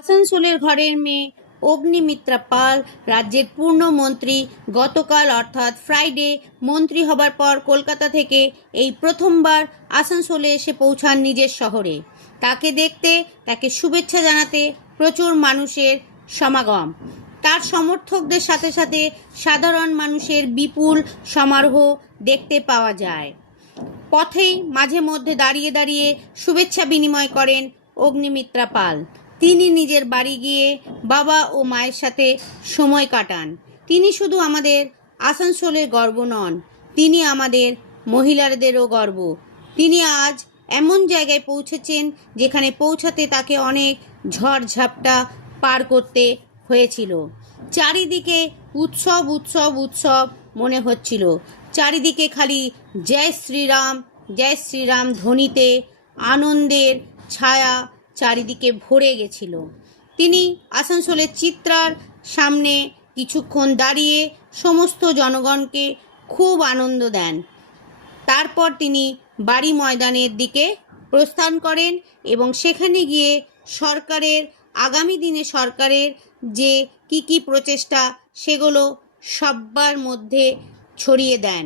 আসানসোলের ঘরের মেয়ে অগ্নিমিত্রা পাল রাজ্যের পূর্ণমন্ত্রী। গতকাল অর্থাৎ ফ্রাইডে মন্ত্রী হবার পর কলকাতা থেকে এই প্রথমবার আসানসোলে এসে পৌঁছান নিজের শহরে। তাকে দেখতে, তাকে শুভেচ্ছা জানাতে প্রচুর মানুষের সমাগম। তার সমর্থকদের সাথে সাথে সাধারণ মানুষের বিপুল সমারোহ দেখতে পাওয়া যায়। পথেই মাঝে মধ্যে দাঁড়িয়ে দাঁড়িয়ে শুভেচ্ছা বিনিময় করেন অগ্নিমিত্রা পাল। তিনি নিজের বাড়ি গিয়ে বাবা ও মায়ের সাথে সময় কাটান। তিনি শুধু আমাদের আসানসোলের গর্ব নন, তিনি আমাদের মহিলাদেরও গর্ব। তিনি আজ এমন জায়গায় পৌঁছেছেন যেখানে পৌঁছাতে তাকে অনেক ঝড়ঝাপটা পার করতে হয়েছিল। চারিদিকে উৎসব উৎসব উৎসব মনে হচ্ছিল। চারিদিকে খালি জয় শ্রীরাম ধ্বনিতে আনন্দের ছায়া চারিদিকে ভরে গেছিল। তিনি আসানসোলের চিত্রার সামনে কিছুক্ষণ দাঁড়িয়ে সমস্ত জনগণকে খুব আনন্দ দেন। তারপর তিনি বাড়ি ময়দানের দিকে প্রস্থান করেন এবং সেখানে গিয়ে সরকারের আগামী দিনে সরকারের যে কি প্রচেষ্টা সেগুলো সবার মধ্যে ছড়িয়ে দেন।